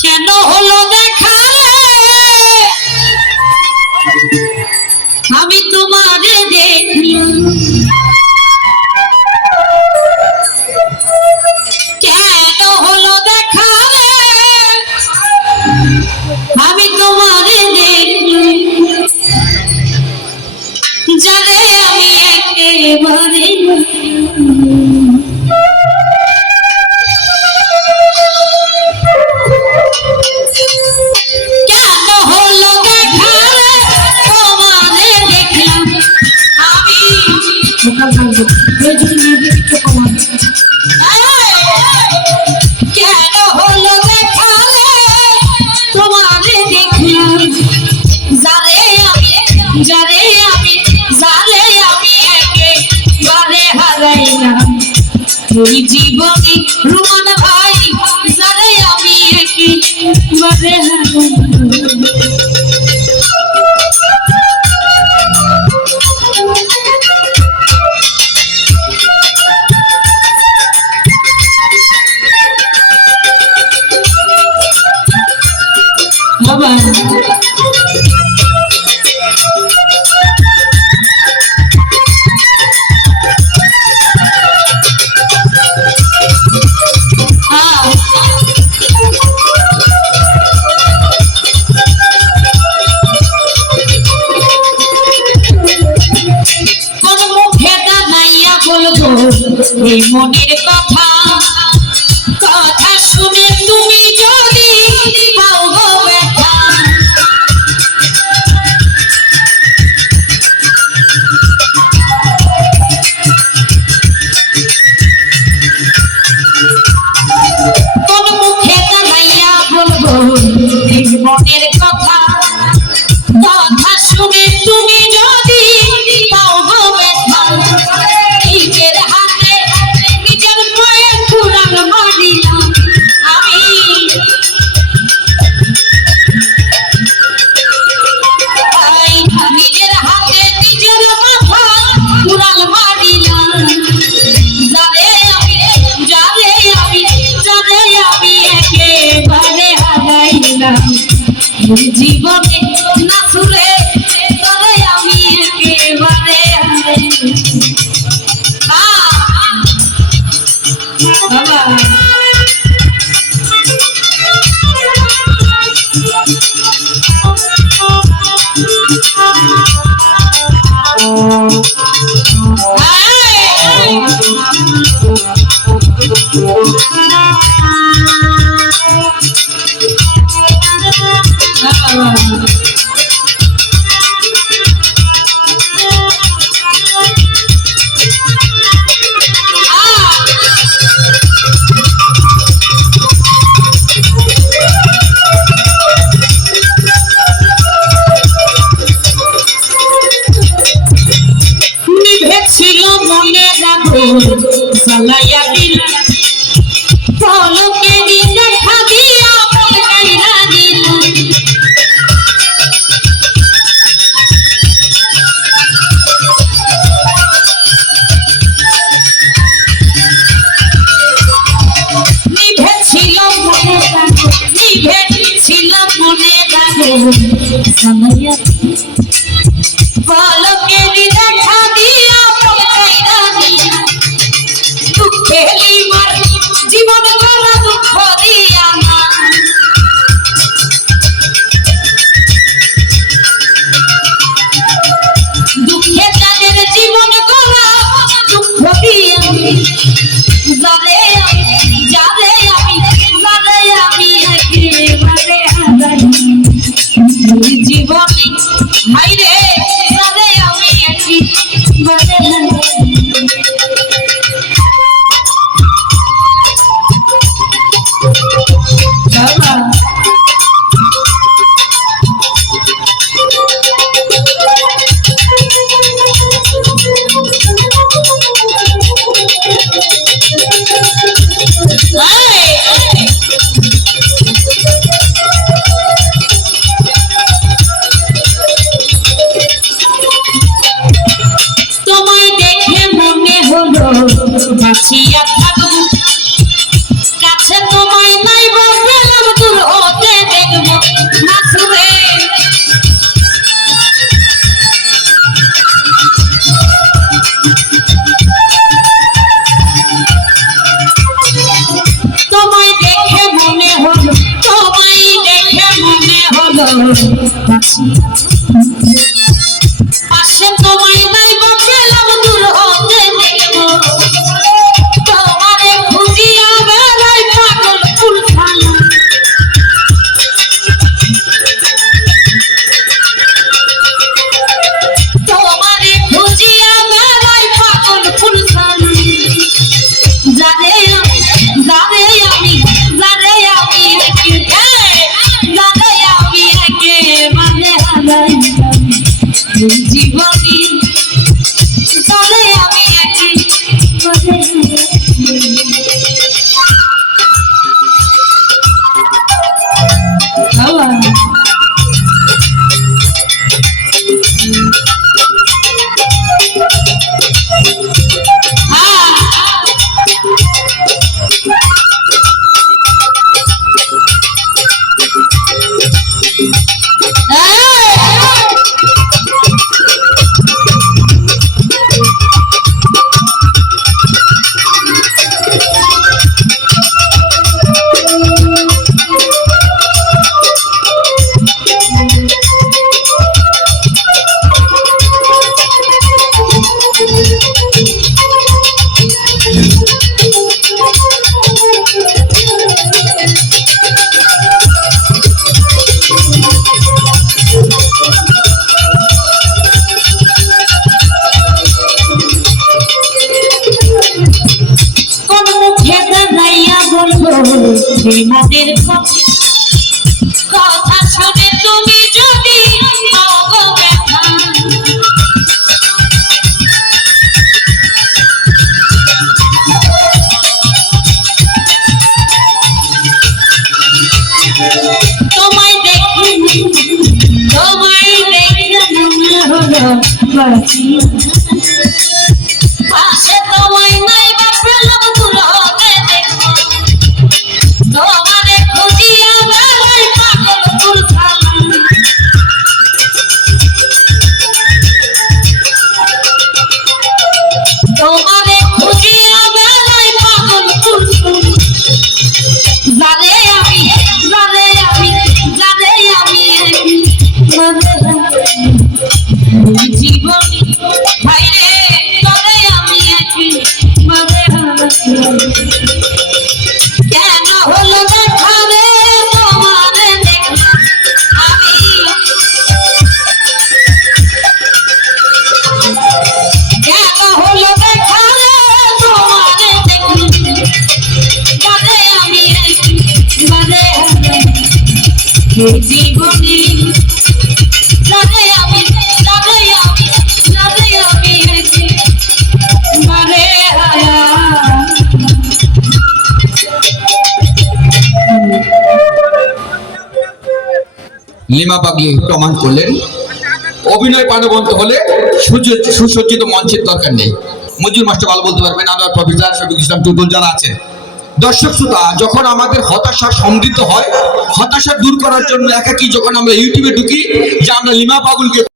কেন হলো দেখা? যারে আমি যারে আমি একে বারে হারাইলাম ওই জীবনে রুমন ভাই যারে আমি একে বারে হারাইলাম Bye-bye. এই মনের কথা দিলাম। জীবনে না সুরে তবে আমি একেবারে বাবা। Maria. Follow me. মাইরে সাদে আমি আছি? বলে বাঁচিয়া থাকব কাছে তোমায় নাইব পেলাম দূর হতে দেখব মাথুরে তোমায় দেখে মনে হলো, তোমায় দেখে মনে হলো। জীবনী বিমানের কথা কথা শুনে তুমি যদি তোমায় দেখি তোমায় দেখি মনে হলো বাঁচিয়া জীবনী হায়া লিমা প্রমাণ করলেন। অভিনয় প্রাণবন্ত হলে সুজ- সুসজ্জিত মঞ্চের দরকার নেই। মঞ্জুর মাস্টার ভালো বলতে পারবেন আদার প্রফেসর শফিক ইসলাম টুটুল যারা আছেন। দর্শক শ্রোতা, যখন আমাদের হতাশা সমৃদ্ধ হয়, হতাশা দূর করার জন্য একাকি যখন আমরা ইউটিউবে ঢুকি, যে আমরা লিমা পাগলকে